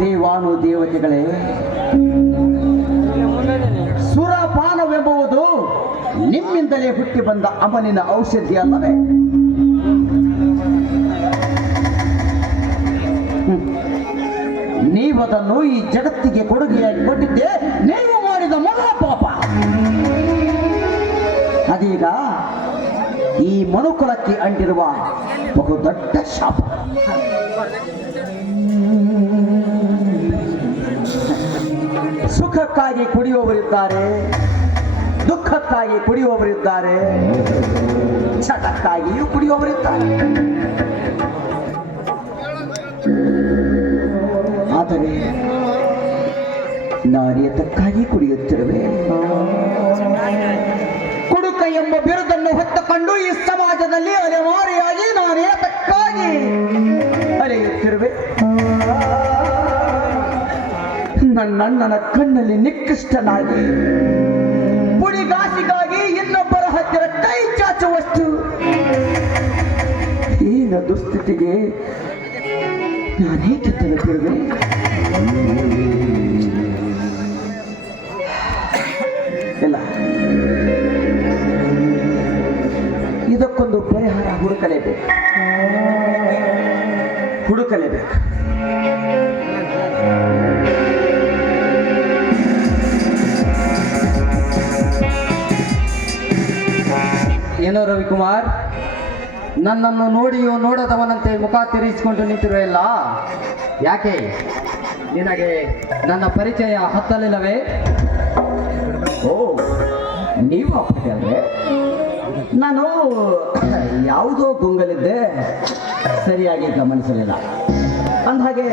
ದೇವಾನು ದೇವತೆಗಳೇ. ಸುರಪಾನವೆಂಬುವುದು ನಿಮ್ಮಿಂದಲೇ ಹುಟ್ಟಿ ಬಂದ ಅಮನಿನ ಔಷಧಿ ಅಲ್ಲವೇ. ನೀವದನ್ನು ಈ ಜಗತ್ತಿಗೆ ಕೊಡುಗೆಯಾಗಿ ಕೊಟ್ಟಿದ್ದೆ, ನೀವು ಮಾಡಿದ ಮೊದಲ ಪಾಪ. ಅದೀಗ ಈ ಮನುಕುಲಕ್ಕೆ ಅಂಟಿರುವ ಬಹುದೊಡ್ಡ ಶಾಪ. ಸುಖಕ್ಕಾಗಿ ಕುಡಿಯುವವರಿದ್ದಾರೆ, ದುಃಖಕ್ಕಾಗಿ ಕುಡಿಯುವವರಿದ್ದಾರೆ ಚಟಕ್ಕಾಗಿಯೂ ಕುಡಿಯುವವರಿದ್ದಾರೆ. ಆದರೆ ನಾರಿಯತಕ್ಕಾಗಿ ಕುಡಿಯುತ್ತಿರುವೆ. ಕುಡುಕ ಎಂಬ ಬಿರುದನ್ನು ಹೊತ್ತುಕೊಂಡು ಈ ಸಮಾಜದಲ್ಲಿ ಅಲೆಮಾರಿಯಾಗಿ ನಾರಿಯತಕ್ಕಾಗಿ ಅಲೆಯುತ್ತಿರುವೆ. ನನ್ನಣ್ಣನ ಕಣ್ಣಲ್ಲಿ ನಿಕೃಷ್ಟನಾಗಿ ಪುಡಿಗಾಸಿಗಾಗಿ ಇನ್ನೊಬ್ಬರ ಹತ್ತಿರ ಕೈ ಚಾಚುವಷ್ಟು. ಹೀನ ದುಸ್ಥಿತಿಗೆ ನಾನೇಕೆ ತಲುಪಿರುವೆ ಇಲ್ಲ. ಇದಕ್ಕೊಂದು ಪರಿಹಾರ ಹುಡುಕಲೇಬೇಕು. ಹುಡುಕಲೇಬೇಕು. ಏನೋ ರವಿಕುಮಾರ್, ನನ್ನನ್ನು ನೋಡಿಯೋ ನೋಡದವನಂತೆ ಮುಖ ತಿರುಗಿಸಿಕೊಂಡು ನಿಂತಿರುವೆಲ್ಲ ಯಾಕೆ? ನಿನಗೆ ನನ್ನ ಪರಿಚಯ ಹತ್ತಲಿಲ್ಲವೇ? ಓ, ನೀವು ಅಪ್ಪಗೆ ನಾನು ಯಾವುದೋ ಗುಂಗಲಿದ್ದೆ. ಸರಿಯಾಗಿ ಗಮನಿಸಲಿಲ್ಲ. ಅಂದಹಾಗೆ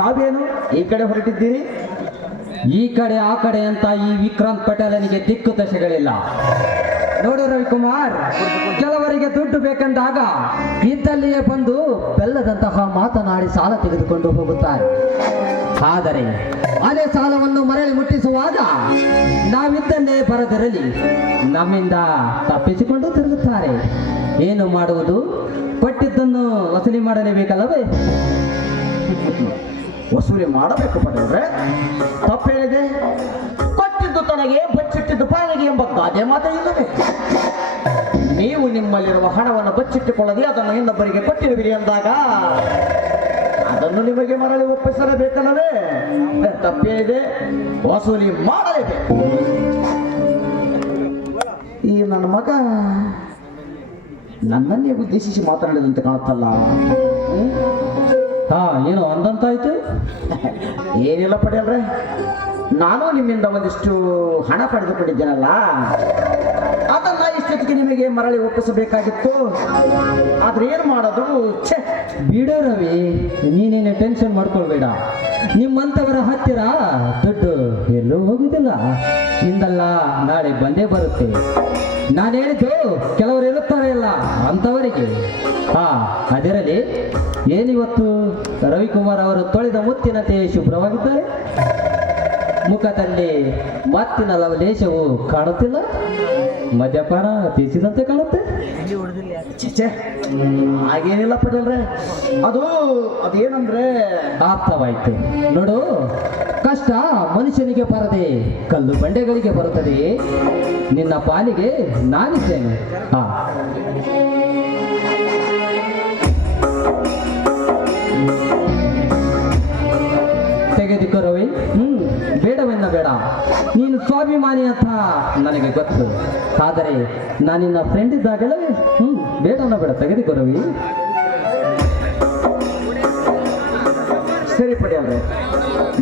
ತಾವೇನು ಈ ಕಡೆ ಹೊರಟಿದ್ದೀರಿ? ಈ ಕಡೆ, ಆ ಕಡೆ ಅಂತ ಈ ವಿಕ್ರಾಂತ್ ಪಟೇಲನಿಗೆ ದಿಕ್ಕು ದಶೆಗಳಿಲ್ಲ. ರವಿಕುಮಾರ್ ಕೆಲವರಿಗೆ ದುಡ್ಡು ಬೇಕೆಂದಾಗ ಇದ್ದಲ್ಲಿಯೇ ಬಂದು ಬೆಲ್ಲದಂತಹ ಮಾತನಾಡಿ ಸಾಲ ತೆಗೆದುಕೊಂಡು ಹೋಗುತ್ತಾರೆ. ಆದರೆ ಅದೇ ಸಾಲವನ್ನು ಮರಳಿ ಮುಟ್ಟಿಸುವಾಗ ನಾವಿದ್ದನ್ನೇ ಬರದಿರಲಿ. ನಮ್ಮಿಂದ ತಪ್ಪಿಸಿಕೊಂಡು ತಿರುಗುತ್ತಾರೆ. ಏನು ಮಾಡುವುದು? ಪಟ್ಟಿದ್ದನ್ನು ವಸೂಲಿ ಮಾಡಲೇಬೇಕಲ್ಲವೇ? ವಸೂಲಿ ಮಾಡಬೇಕು ಪಟೇಲ್ರೆ ತಪ್ಪೇನಿದೆ ತನಗೆ ಬಚ್ಚಿಟ್ಟಿದ್ದು ಪಾಲಿಗೆ ಎಂಬ ಗಾದೆ ಮಾತ್ರ ಇಲ್ಲವೇ? ನೀವು ನಿಮ್ಮಲ್ಲಿರುವ ಹಣವನ್ನು ಬಚ್ಚಿಟ್ಟುಕೊಳ್ಳದೆ ಅದನ್ನು ಇನ್ನೊಬ್ಬರಿಗೆ ಕೊಟ್ಟಿರುವಿರಿ ಅಂದಾಗ ಅದನ್ನು ನಿಮಗೆ ಮರಳಿ ಒಪ್ಪಿಸಲೇಬೇಕಲ್ಲವೇ? ಇದೆ. ವಸೂಲಿ ಮಾಡಲೇಬೇಕು. ಈ ನನ್ನ ಮಗ ನನ್ನನ್ನೇ ಉದ್ದೇಶಿಸಿ ಮಾತನಾಡಿದಂತೆ ಕಾಣುತ್ತಲ್ಲ? ಹಾ ಏನು ಅಂದಂತಾಯ್ತು? ಏನಿಲ್ಲ ಪಡೆಯಲ್ರೆ. ನಾನು ನಿಮ್ಮಿಂದ ಒಂದಿಷ್ಟು ಹಣ ಪಡೆದುಕೊಂಡಿದ್ದೇನಲ್ಲ, ಅದನ್ನ ಇಷ್ಟೊತ್ತಿಗೆ ನಿಮಗೆ ಮರಳಿ ಒಪ್ಪಿಸಬೇಕಾಗಿತ್ತು. ಆದ್ರೆ ಏನು ಮಾಡೋದು? ಛೇ, ಬಿಡು ರವಿ, ನೀನೇನು ಟೆನ್ಷನ್ ಮಾಡ್ಕೊಳ್ಬೇಡ. ನಿಮ್ಮಂಥವರ ಹತ್ತಿರ ದುಡ್ಡು ಎಲ್ಲೂ ಹೋಗುದಿಲ್ಲ. ಇಂದಲ್ಲ ನಾಳೆ ಬಂದೇ ಬರುತ್ತೆ. ನಾನು ಹೇಳಿದ್ದು ಕೆಲವರು ಇರುತ್ತಾರೆ ಅಲ್ಲ, ಅಂಥವರಿಗೆ. ಹಾ ಅದಿರಲಿ ಏನಿವತ್ತು ರವಿಕುಮಾರ್ ಅವರು ತೊಳೆದ ಮುತ್ತಿನಂತೆ ಶುಭ್ರವಾಗಿದ್ದಾರೆ? ಮುಖದಲ್ಲಿ ಮತ್ತಿನ ಲವಲೇಶವು ಕಾಣುತ್ತಿಲ್ಲ? ಮದ್ಯಪಾನ ತೀಸಿದಂತೆ ಕಾಣುತ್ತೆ. ಹಾಗೇನಿಲ್ಲ ಪಟೇಲ್ರೆ. ಅದು ಅದೇನಂದ್ರೆ ಅರ್ಥವಾಯ್ತು. ನೋಡು ಕಷ್ಟ ಮನುಷ್ಯನಿಗೆ ಬರದೆ ಕಲ್ಲು ಬಂಡೆಗಳಿಗೆ ಬರುತ್ತದೆ. ನಿನ್ನ ಪಾಲಿಗೆ ನಾನಿದ್ದೇನೆ. ಹಾ ಬೇಡ. ನೀನು ಸ್ವಾಭಿಮಾನಿ ಅಂತ ನನಗೆ ಗೊತ್ತು. ಆದರೆ ನಾನಿನ್ನ ನಿನ್ನ ಫ್ರೆಂಡ್ ಇದ್ದಾಗಲೇ ಹ್ಮ್ ಬೇಡನ ಬೇಡ ತೆಗೆದುಕೊರವಿ ರವಿ ಸರಿ ಪಡೆಯಲ್ರೆ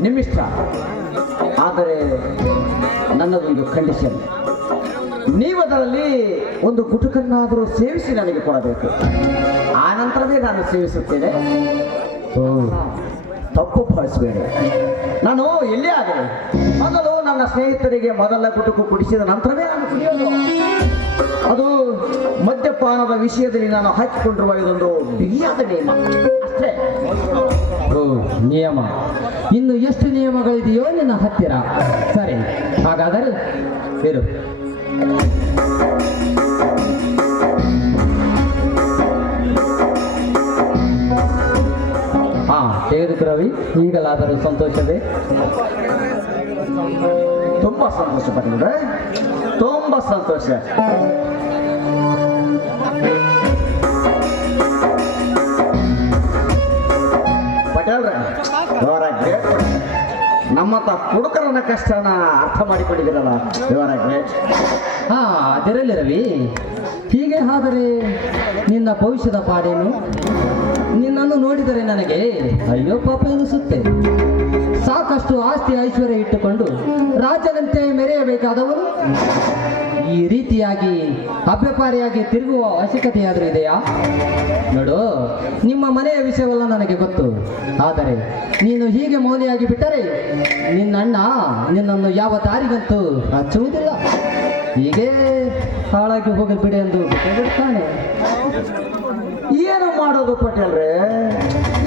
ನಿಮ್ಮಿಷ್ಟ. ಆದರೆ ನನ್ನದೊಂದು ಕಂಡೀಷನ್ ನೀವು ಅದರಲ್ಲಿ ಒಂದು ಗುಟುಕನ್ನಾದರೂ ಸೇವಿಸಿ ನನಗೆ ಕೊಡಬೇಕು. ಆ ನಂತರವೇ ನಾನು ಸೇವಿಸುತ್ತೇನೆ. ಓ. ತಪ್ಪು ಭಾವಿಸಬೇಡಿ ನಾನು ಎಲ್ಲಿ ಆಗಲಿ, ಮೊದಲು ನನ್ನ ಸ್ನೇಹಿತರಿಗೆ ಮೊದಲ ಗುಟುಕು ಕುಡಿಸಿದ ನಂತರವೇ ನಾನು ಕುಡಿಯೋದು. ಅದು ಮದ್ಯಪಾನದ ವಿಷಯದಲ್ಲಿ ನಾನು ಹಾಕಿಕೊಂಡಿರುವ ಇದೊಂದು ಬಿಗಿಯಾದ ನಿಯಮ. ಅಷ್ಟೇ. ನಿಯಮ. ಇನ್ನು ಎಷ್ಟು ನಿಯಮಗಳಿದೆಯೋ ನಿನ್ನ ಹತ್ತಿರ. ಸರಿ, ಹಾಗಾದರೆ ಇರು. ರವಿ, ಈಗಲಾದರೂ ಸಂತೋಷವೇ? ತುಂಬಾ ಸಂತೋಷ ಪಟ್ಟಿದ್ರೆ ತುಂಬಾ ಸಂತೋಷ. ಪಟೇಲ್ರೆ, ಇವರ ಗ್ರೇಟ್ ಕುಡುಕರನ್ನ ಕಷ್ಟನ ಅರ್ಥ ಮಾಡಿಕೊಂಡಿದ್ದೀರಲ್ಲ, ಇವರ ಗ್ರೇಟ್. ಹಾ, ಅದರಲ್ಲಿ ರವಿ, ಹೀಗೆ ಆದರೆ ನಿನ್ನ ಭವಿಷ್ಯದ ಪಾಡೇನು? ನಿನ್ನನ್ನು ನೋಡಿದರೆ ನನಗೆ ಅಯ್ಯೋ ಪಾಪ ಎನಿಸುತ್ತೆ. ಸಾಕಷ್ಟು ಆಸ್ತಿ ಐಶ್ವರ್ಯ ಇಟ್ಟುಕೊಂಡು ರಾಜನಂತೆ ಮೆರೆಯಬೇಕಾದವರು ಈ ರೀತಿಯಾಗಿ ಅಭ್ಯಪಾರಿಯಾಗಿ ತಿರುಗುವ ಅವಶ್ಯಕತೆಯಾದರೂ ಇದೆಯಾ? ನೋಡು, ನಿಮ್ಮ ಮನೆಯ ವಿಷಯವೆಲ್ಲ ನನಗೆ ಗೊತ್ತು. ಆದರೆ ನೀನು ಹೀಗೆ ಮೌನಿಯಾಗಿ ಬಿಟ್ಟರೆ ನಿನ್ನಣ್ಣ ನಿನ್ನನ್ನು ಯಾವ ದಾರಿಗಂತೂ ಹಚ್ಚುವುದಿಲ್ಲ ಹೀಗೆ ಹಾಳಾಗಿ ಹೋಗಲ್ ಬಿಡಿ ಎಂದು ಏನು ಮಾಡೋದು ಪಟೇಲ್ರೆ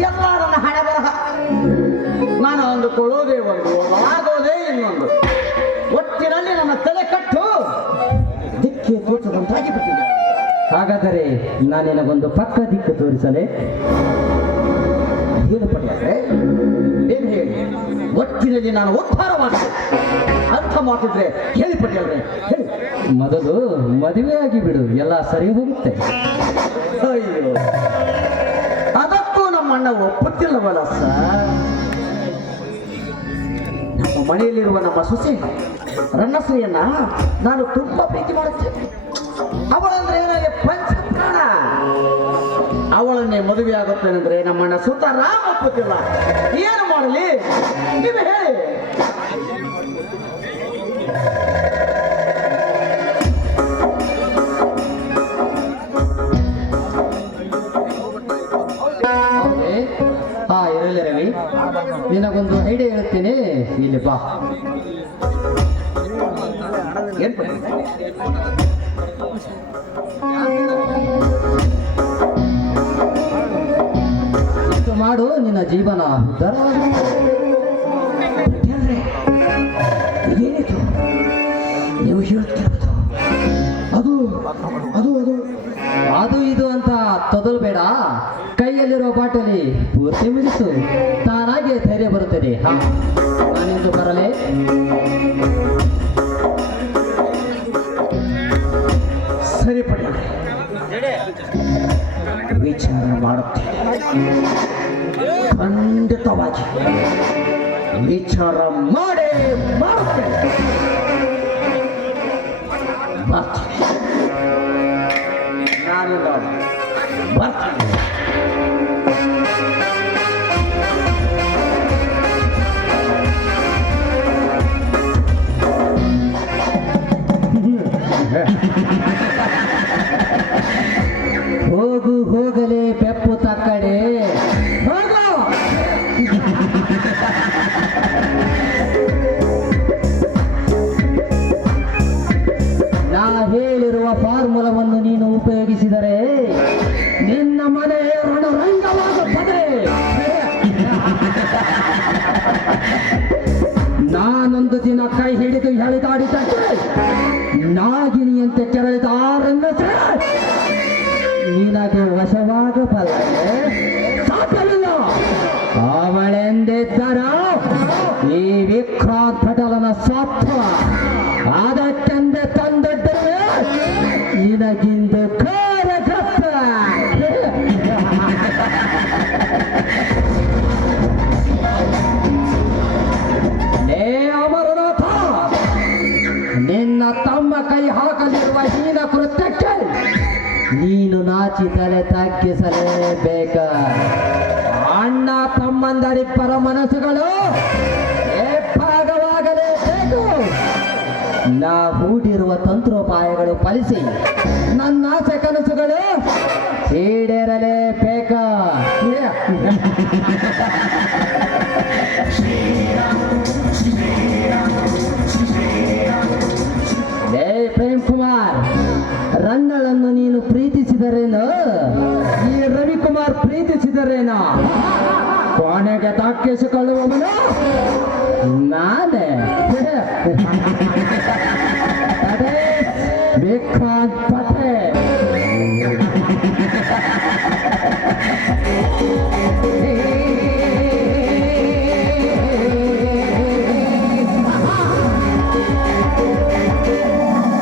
ಎಲ್ಲರನ್ನ ಹಣೆ ಬರಹ ನಾನು ಅಂದುಕೊಳ್ಳೋದೇ ಒಂದು ಆಗೋದೇ ಇನ್ನೊಂದು. ಒಟ್ಟಿನಲ್ಲಿ ನನ್ನ ತಲೆ ಕಟ್ಟು ದಿಕ್ಕೆ ತೋಚದಂತಾಗಿ ಬಿಟ್ಟಿದೆ. ಹಾಗಾದರೆ ನಾನು ನಿನಗೊಂದು ಪಕ್ಕ ದಿಕ್ಕು ತೋರಿಸಲೇ? ಏನು ಪಡೆಯಲ್ರೆ ಏನು ಹೇಳಿ? ಒಟ್ಟಿನಲ್ಲಿ ನಾನು ಉದ್ಧಾರವಾಗಿದೆ ಅರ್ಥ ಮಾಡಿದ್ರೆ ಹೇಳಿ ಪಡೆಯಲ್ರೆ ಹೇಳಿ. ಮೊದಲು ಮದುವೆಯಾಗಿ ಬಿಡು. ಎಲ್ಲ ಸರಿ ಹೋಗುತ್ತೆ. ಅಯ್ಯೋ ಅದಕ್ಕೂ ನಮ್ಮ ಅಣ್ಣ ಒಪ್ಪುತ್ತಿಲ್ಲವಲ್ಲ ಸರ್? ನಮ್ಮ ಮನೆಯಲ್ಲಿರುವ ನಮ್ಮ ಸೊಸೆ ರನ್ನಶ್ರೀಯನ್ನ ನಾನು ತುಂಬಾ ಪ್ರೀತಿ ಮಾಡುತ್ತೇನೆ. ಅವಳಂದ್ರೆ ಏನಾಗಿದೆ ಪಂಚಪ್ರಾಣ. ಅವಳನ್ನೇ ಮದುವೆ ಆಗುತ್ತೇನೆಂದ್ರೆ ನಮ್ಮಣ್ಣ ಸುತ್ತ ರಾಮ ಒಪ್ಪುತ್ತಿಲ್ಲ. ಏನು ಮಾಡಲಿ? ನೀವು ಹೇಳಿ. ನಿನಗೊಂದು ಐಡಿಯಾ ಹೇಳ್ತೀನಿ. ಇಲ್ಲಿ ಬಾ. ಮಾಡು ನಿನ್ನ ಜೀವನ ಉದ್ಧಾರ ಕೈಯಲ್ಲಿರೋ ಬಾಟಲಿ ಪೂರ್ತಿ ಮುಗಿಸು. ತಾನಾಗೆ ಧೈರ್ಯ ಬರುತ್ತದೆ. ಹಾ, ನಾನಿಂದು ಬರಲೇ. ಸರಿ ಪಟೇಲ್ರೆ ವಿಚಾರ ಮಾಡುತ್ತೇನೆ. ಖಂಡಿತವಾಗಿ. ವಿಚಾರ ಮಾಡೇ ಮಾಡುತ್ತೇನೆ. ಬರ್ತೀನಿ. ನಾನು ಬರ್ತೀನಿ. ದಿನ ಕೈ ಹಿಡಿದು ಹೇಳಿದಾಡಿದ ನಾಗಿನಿಯಂತೆ ಕೆರಳಿದ ಆರನ್ನು ನಿನಗೆ ವಶವಾಗಬಲ್ಲೇ. ನೀನು ನಾಚಿ ತಲೆ ತಗ್ಗಿಸಲೇಬೇಕ? ಅಣ್ಣ ತಮ್ಮಂದರಿಬ್ಬರ ಮನಸ್ಸುಗಳು ಭಾಗವಾಗಲೇಬೇಕು ನಾ ಹೂಡಿರುವ ತಂತ್ರೋಪಾಯಗಳು ಫಲಿಸಿ ನನ್ನ ಆಸೆ ಕನಸುಗಳು ಈಡೇರಲೇಬೇಕ? වමනා පාන ගැතක් කෙස කළ වමනා නාද.